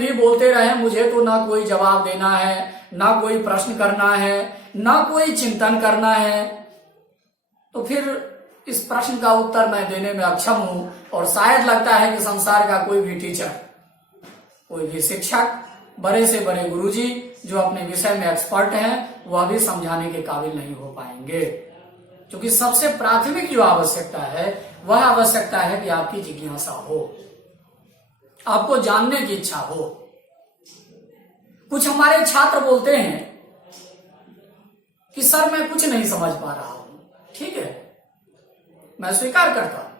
भी बोलते रहे, मुझे तो ना कोई जवाब देना है, ना कोई प्रश्न करना है, ना कोई चिंतन करना है, तो फिर इस प्रश्न का उत्तर मैं देने में अक्षम हूं। और शायद लगता है कि संसार का कोई भी टीचर, कोई भी शिक्षक, बड़े से बड़े गुरुजी जो अपने विषय में एक्सपर्ट हैं, वह भी समझाने के काबिल नहीं हो पाएंगे। क्योंकि सबसे प्राथमिक जो आवश्यकता है वह आवश्यकता है कि आपकी जिज्ञासा हो, आपको जानने की इच्छा हो। कुछ हमारे छात्र बोलते हैं कि सर मैं कुछ नहीं समझ पा रहा हूं। ठीक है, मैं स्वीकार करता हूं,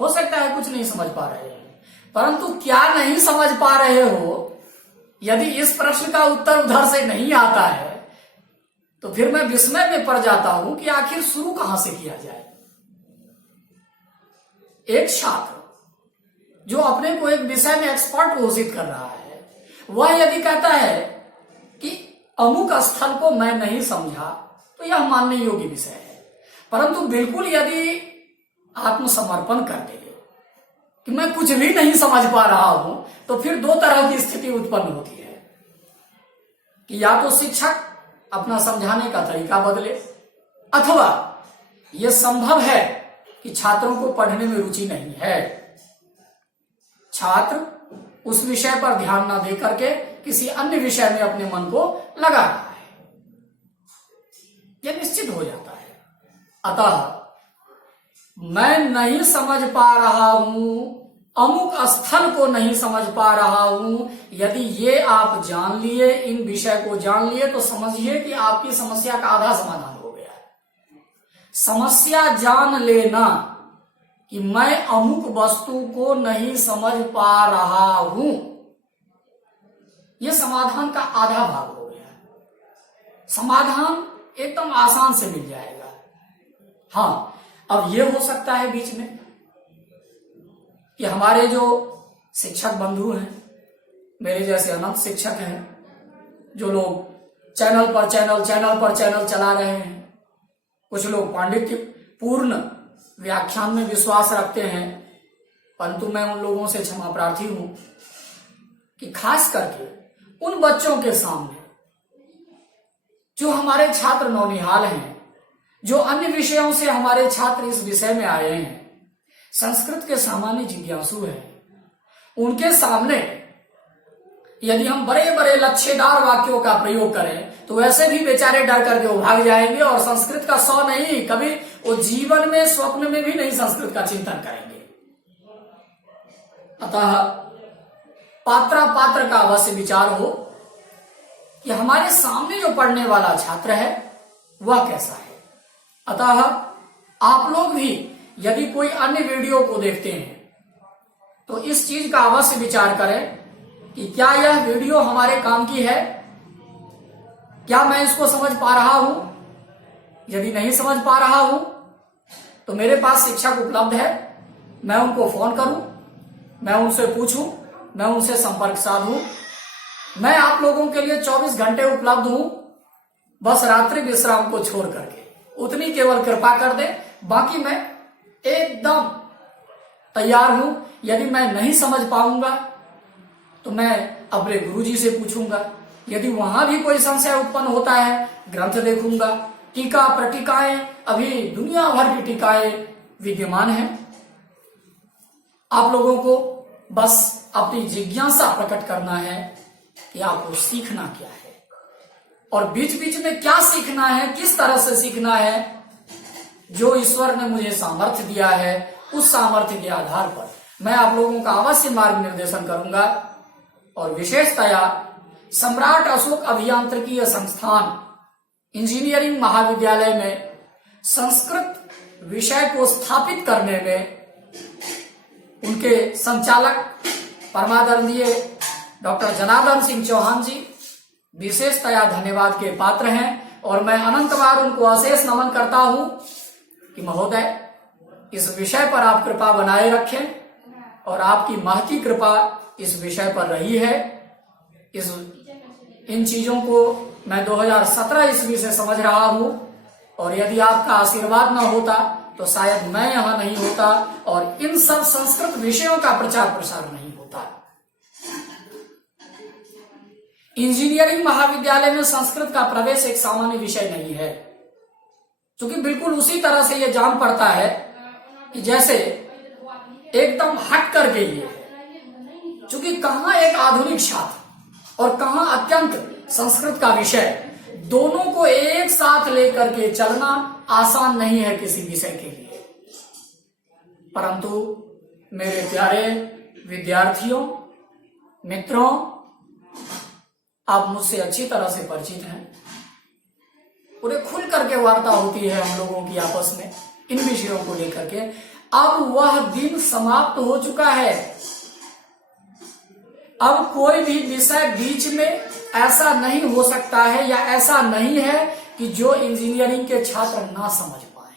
हो सकता है कुछ नहीं समझ पा रहे हो, परंतु क्या नहीं समझ पा रहे हो, यदि इस प्रश्न का उत्तर उधर से नहीं आता है तो फिर मैं विस्मय में पड़ जाता हूं कि आखिर शुरू कहां से किया जाए। एक छात्र जो अपने को एक विषय में एक्सपर्ट घोषित कर रहा है, वह यदि कहता है कि अमुक स्थल को मैं नहीं समझा, तो यह मानने योग्य विषय है। परंतु बिल्कुल यदि आत्मसमर्पण कर दे कि मैं कुछ भी नहीं समझ पा रहा हूं, तो फिर दो तरह की स्थिति उत्पन्न होती है कि या तो शिक्षक अपना समझाने का तरीका बदले, अथवा यह संभव है कि छात्रों को पढ़ने में रुचि नहीं है, छात्र उस विषय पर ध्यान न दे करके किसी अन्य विषय में अपने मन को लगा रहा है, यह निश्चित हो जाता है। अतः मैं नहीं समझ पा रहा हूं, अमुक स्थल को नहीं समझ पा रहा हूं, यदि ये आप जान लिए, इन विषय को जान लिए, तो समझिए कि आपकी समस्या का आधा समाधान हो गया है। समस्या जान लेना कि मैं अमुक वस्तु को नहीं समझ पा रहा हूं, यह समाधान का आधा भाग हो गया। समाधान एकदम आसान से मिल जाएगा। हाँ, अब यह हो सकता है बीच में कि हमारे जो शिक्षक बंधु हैं, मेरे जैसे अनंत शिक्षक हैं, जो लोग चैनल पर चैनल चला रहे हैं, कुछ लोग पांडित्य पूर्ण व्याख्यान में विश्वास रखते हैं, परंतु मैं उन लोगों से क्षमा प्रार्थी हूं कि खास करके उन बच्चों के सामने जो हमारे छात्र नौनिहाल हैं, जो अन्य विषयों से हमारे छात्र इस विषय में आए हैं, संस्कृत के सामान्य जिज्ञासु हैं, उनके सामने यदि हम बड़े बड़े लच्छेदार वाक्यों का प्रयोग करें तो वैसे भी बेचारे डर करके वो भाग जाएंगे और संस्कृत का सौ नहीं, कभी वो जीवन में स्वप्न में भी नहीं संस्कृत का चिंतन करेंगे। अतः पात्र का अवश्य विचार हो कि हमारे सामने जो पढ़ने वाला छात्र है वह कैसा है। अतः आप लोग भी यदि कोई अन्य वीडियो को देखते हैं तो इस चीज का अवश्य विचार करें कि क्या यह वीडियो हमारे काम की है, क्या मैं इसको समझ पा रहा हूं। यदि नहीं समझ पा रहा हूं तो मेरे पास शिक्षक उपलब्ध है, मैं उनको फोन करूं, मैं उनसे पूछूं, मैं उनसे संपर्क साधूं। मैं आप लोगों के लिए 24 घंटे उपलब्ध हूं, बस रात्रि विश्राम को छोड़ करके उतनी केवल कृपा कर दे। बाकी मैं एकदम तैयार हूं। यदि मैं नहीं समझ पाऊंगा तो मैं अपने गुरुजी से पूछूंगा, यदि वहां भी कोई संशय उत्पन्न होता है ग्रंथ देखूंगा, टीका प्रटिकाएं, अभी दुनिया भर की टीकाएं विद्यमान हैं। आप लोगों को बस अपनी जिज्ञासा प्रकट करना है कि आपको सीखना क्या है और बीच बीच में क्या सीखना है, किस तरह से सीखना है। जो ईश्वर ने मुझे सामर्थ्य दिया है उस सामर्थ्य के आधार पर मैं आप लोगों का अवश्य मार्ग निर्देशन करूंगा। और विशेषतया सम्राट अशोक अभियांत्रिकीय संस्थान इंजीनियरिंग महाविद्यालय में संस्कृत विषय को स्थापित करने में उनके संचालक परमादरणीय डॉक्टर जनार्दन सिंह चौहान जी विशेषतया धन्यवाद के पात्र हैं। और मैं अनंत बार उनको अशेष नमन करता हूं कि महोदय इस विषय पर आप कृपा बनाए रखें और आपकी महती कृपा इस विषय पर रही है। इन चीजों को मैं 2017 ईस्वी से समझ रहा हूं और यदि आपका आशीर्वाद न होता तो शायद मैं यहां नहीं होता और इन सब संस्कृत विषयों का प्रचार प्रसार नहीं होता। इंजीनियरिंग महाविद्यालय में संस्कृत का प्रवेश एक सामान्य विषय नहीं है, क्योंकि बिल्कुल उसी तरह से यह जान पड़ता है कि जैसे एकदम हट कर गई है, क्योंकि कहाँ एक आधुनिक छात्र और कहाँ अत्यंत संस्कृत का विषय, दोनों को एक साथ लेकर के चलना आसान नहीं है किसी विषय के लिए। परंतु मेरे प्यारे विद्यार्थियों, मित्रों, आप मुझसे अच्छी तरह से परिचित हैं। पूरे खुल करके वार्ता होती है हम लोगों की आपस में इन विषयों को लेकर के। अब वह दिन समाप्त हो चुका है। अब कोई भी विषय बीच में ऐसा नहीं हो सकता है या ऐसा नहीं है कि जो इंजीनियरिंग के छात्र ना समझ पाए।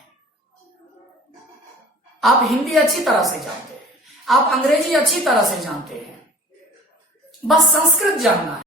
आप हिंदी अच्छी तरह से जानते हैं, आप अंग्रेजी अच्छी तरह से जानते हैं, बस संस्कृत जानना है।